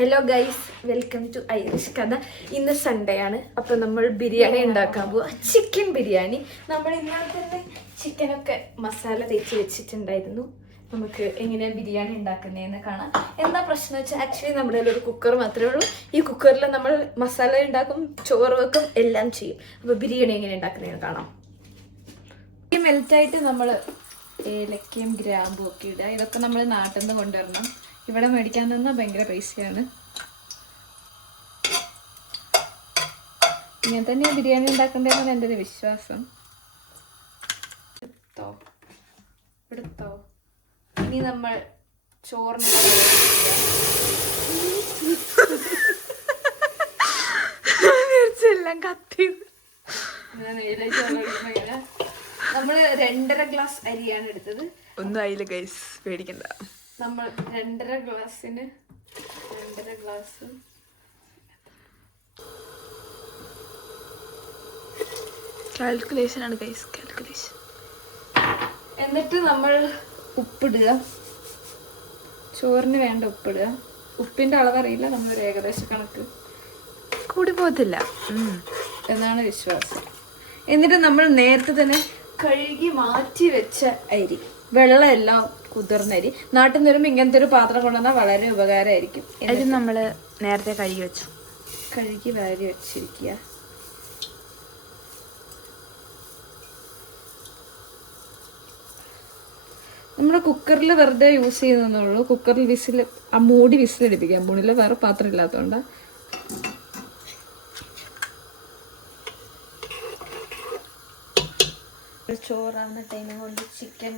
Hello guys, welcome to Irish കഥ. ഇന്ന് Sunday ആണ്. അപ്പോൾ നമ്മൾ ബിരിയാണി ഉണ്ടാക്കാൻ പോവുക. ചിക്കൻ ബിരിയാണി. നമ്മൾ ഇന്നലെ തന്നെ ചിക്കനൊക്കെ മസാല തേച്ച് വെച്ചിട്ടുണ്ടായിരുന്നു. നമുക്ക് എങ്ങനെയാണ് ബിരിയാണി ഉണ്ടാക്കുന്നതെന്ന് കാണാം. എന്താ പ്രശ്നം വെച്ചാൽ ആക്ച്വലി നമ്മുടെ ഒരു കുക്കർ മാത്രമേ ഉള്ളൂ. ഈ കുക്കറിൽ നമ്മൾ മസാല ഉണ്ടാക്കും, ചോറ് വെക്കും, എല്ലാം ചെയ്യും. അപ്പോൾ ബിരിയാണി എങ്ങനെ ഉണ്ടാക്കുന്നതെന്ന് കാണാം. ഈ മെൽറ്റായിട്ട് നമ്മൾ ഏലക്കയും ഗ്രാമ്പും ഒക്കെ ഇടുക. ഇതൊക്കെ നമ്മൾ നാട്ടിൽ നിന്ന് കൊണ്ടുവരണം. ഇവിടെ മേടിക്കാൻ നിന്നാൽ ഭയങ്കര പൈസയാണ്. ഇങ്ങനെ തന്നെയാണ് ബിരിയാണി ഉണ്ടാക്കേണ്ടതെന്നാണ് എൻ്റെ ഒരു വിശ്വാസം. എടുത്തോ. ഇനി നമ്മൾ ചോറിന് കത്തി നമ്മൾ 2.5 ഗ്ലാസ് അരിയാണ് എടുത്തത്. ഒന്നും ആയില്ല ഗൈസ്, പേടിക്കണ്ട. നമ്മൾ 2.5 ഗ്ലാസ്സിന് 2.5 ഗ്ലാസ് കാൽക്കുലേഷൻ ആണ് ഗൈസ്, കാൽക്കുലേഷൻ. എന്നിട്ട് നമ്മൾ ഉപ്പിടുക. ചോറിന് വേണ്ട ഉപ്പിടുക. ഉപ്പിൻ്റെ അളവറിയില്ല, നമ്മളൊരു ഏകദേശ കണക്ക് കൂടി പോകത്തില്ല എന്നാണ് വിശ്വാസം. എന്നിട്ട് നമ്മൾ നേരത്തെ തന്നെ കഴുകി മാറ്റി വെച്ച അരി, വെള്ളമെല്ലാം കുതിർന്ന അരി. നാട്ടിൽ നിന്ന് വരുമ്പോൾ ഇങ്ങനത്തെ ഒരു പാത്രം കൊണ്ടുവന്നാൽ വളരെ ഉപകാരമായിരിക്കും. ഇത് നമ്മൾ നേരത്തെ കഴുകി വെച്ചു. കഴുകി വാരി വെച്ചിരിക്കുക. നമ്മൾ കുക്കറിൽ വെറുതെ യൂസ് ചെയ്യുന്നുള്ളൂ. കുക്കറിൽ മൂടി വിസിലടിപ്പിക്കാം. മൂടിൽ വേറെ പാത്രം ഇല്ലാത്തതുകൊണ്ടാണ്. ചോറാവുന്ന ടൈം കൊണ്ട് ചിക്കൻ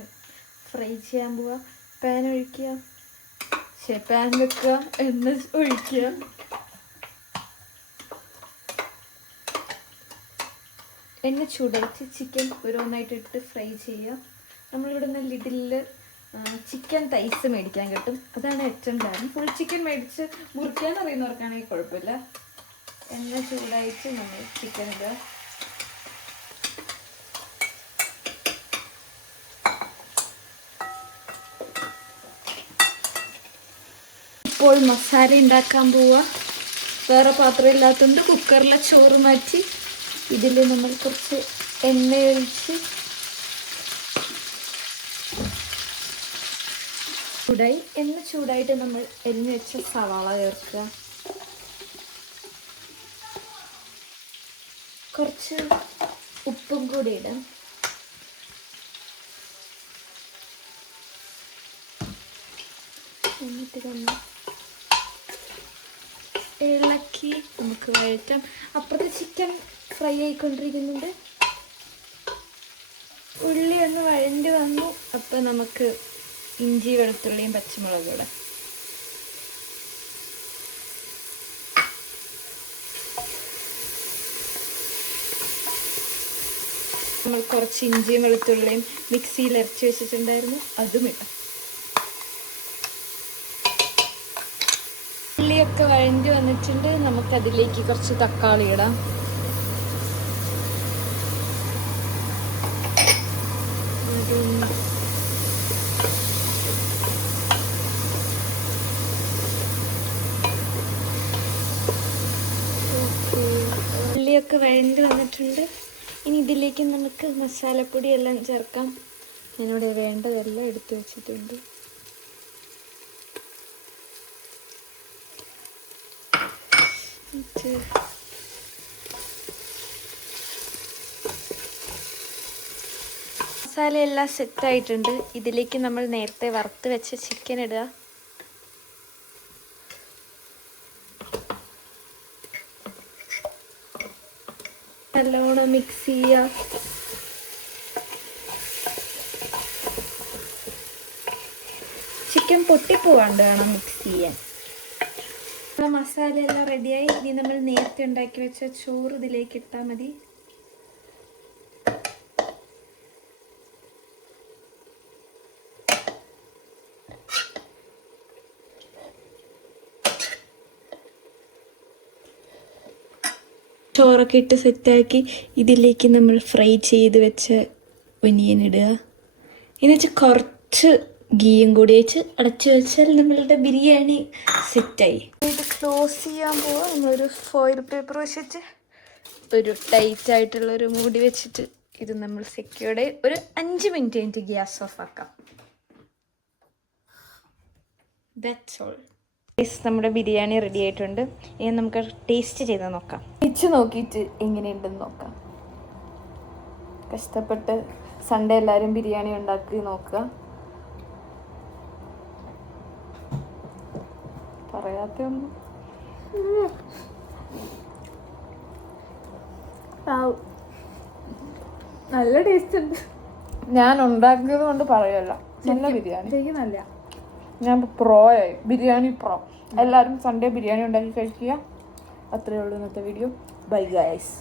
ഫ്രൈ ചെയ്യാൻ പോവുക. പാൻ ഒഴിക്കുക, പാൻ വെക്കുക, എണ്ണ ഒഴിക്കുക. എണ്ണ ചൂടായിട്ട് ചിക്കൻ ഓരോന്നായിട്ട് ഇട്ട് ഫ്രൈ ചെയ്യുക. നമ്മളിവിടെ നിന്ന് ലിഡിൽ ചിക്കൻ തൈസ് മേടിക്കാൻ കിട്ടും. അതാണ് ഏറ്റവും കാര്യം. ഫുൾ ചിക്കൻ മേടിച്ച് മുറിക്കാൻ അറിയുന്നവർക്കാണെങ്കിൽ കുഴപ്പമില്ല. എണ്ണ ചൂടായിട്ട് നമ്മൾ ചിക്കൻ ഇടുക. ഇപ്പോൾ മസാല ഉണ്ടാക്കാൻ പോവുക. വേറെ പാത്രം ഇല്ലാത്തതുകൊണ്ട് കുക്കറിലെ ചോറ് മാറ്റി ഇതിൽ നമ്മൾ കുറച്ച് എണ്ണ ഒഴിച്ച് ചൂടായി. എണ്ണ ചൂടായിട്ട് നമ്മൾ എരിഞ്ഞ് വെച്ച സവാള ചേർക്കുക. കുറച്ച് ഉപ്പും കൂടി ഇടാം. എന്നിട്ട് തന്നെ ഇളക്കി നമുക്ക് വഴറ്റാം. അപ്പുറത്ത് ചിക്കൻ ഫ്രൈ ആയിക്കൊണ്ടിരിക്കുന്നുണ്ട്. ഉള്ളി ഒന്ന് വഴണ്ടി വന്നു. അപ്പം നമുക്ക് ഇഞ്ചി, വെളുത്തുള്ളിയും പച്ചമുളകും ഇടാം. നമ്മൾ കുറച്ച് ഇഞ്ചിയും വെളുത്തുള്ളിയും മിക്സിയിൽ അരച്ച് വെച്ചിട്ടുണ്ടായിരുന്നു, അതും ഇടാം. ഉള്ളിയൊക്കെ വഴണ്ടി വന്നിട്ടുണ്ട്. നമുക്കതിലേക്ക് കുറച്ച് തക്കാളി ഇടാം. ഉള്ളിയൊക്കെ വഴണ്ടി വന്നിട്ടുണ്ട്. ഇനി ഇതിലേക്ക് നമുക്ക് മസാലപ്പൊടി എല്ലാം ചേർക്കാം. അതിനോട് വേണ്ടതെല്ലാം എടുത്തു വെച്ചിട്ടുണ്ട്. മസാല എല്ലാം സെറ്റായിട്ടുണ്ട്. ഇതിലേക്ക് നമ്മൾ നേരത്തെ വറുത്ത് വെച്ച ചിക്കൻ ഇടുക. നല്ലോണം മിക്സ് ചെയ്യുക. ചിക്കൻ പൊട്ടിപ്പോവാണ്ട് വേണം മിക്സ് ചെയ്യാൻ. മസാല എല്ലാം റെഡിയായി. ഇനി നമ്മൾ നേരത്തെ ഉണ്ടാക്കി വെച്ച ചോറ് ഇതിലേക്ക് ഇട്ടാൽ മതി. ചോറൊക്കെ ഇട്ട് സെറ്റാക്കി ഇതിലേക്ക് നമ്മൾ ഫ്രൈ ചെയ്ത് വെച്ച ഒനിയൻ ഇടുക. എന്നുവെച്ചാൽ കുറച്ച് ഗീയും കൂടി വെച്ച് അടച്ചു വെച്ചാൽ നമ്മളുടെ ബിരിയാണി സെറ്റായി. ഇത് ക്ലോസ് ചെയ്യാൻ പോവാം. നമ്മളൊരു ഫോയിൽ പേപ്പർ വെച്ചിട്ട് ഒരു ടൈറ്റ് ആയിട്ടുള്ളൊരു മൂടി വെച്ചിട്ട് ഇത് നമ്മൾ സെക്യൂർഡ് ഒരു 5 മിനിറ്റ് കഴിഞ്ഞിട്ട് ഗ്യാസ് ഓഫ് ആക്കാം. That's all. നമ്മുടെ ബിരിയാണി റെഡി ആയിട്ടുണ്ട്. ഇനി നമുക്ക് ടേസ്റ്റ് ചെയ്ത് നോക്കാം. കഴിച്ച് നോക്കിയിട്ട് എങ്ങനെയുണ്ടെന്ന് നോക്കാം. കഷ്ടപ്പെട്ട് സൺഡേ എല്ലാവരും ബിരിയാണി ഉണ്ടാക്കി നോക്കുക. പറയാത്തൊന്നും നല്ല ടേസ്റ്റ് ഉണ്ട്. ഞാൻ ഉണ്ടാക്കിയത് കൊണ്ട് പറയല്ല, നല്ല ബിരിയാണി. ശരിക്കും നല്ല. ഞാൻ പ്രോ ആയി, ബിരിയാണി പ്രോ. എല്ലാവരും സൺഡേ ബിരിയാണി ഉണ്ടാക്കി കഴിക്കുക. അത്രയേ ഉള്ളൂ ഇന്നത്തെ വീഡിയോ. Bye guys.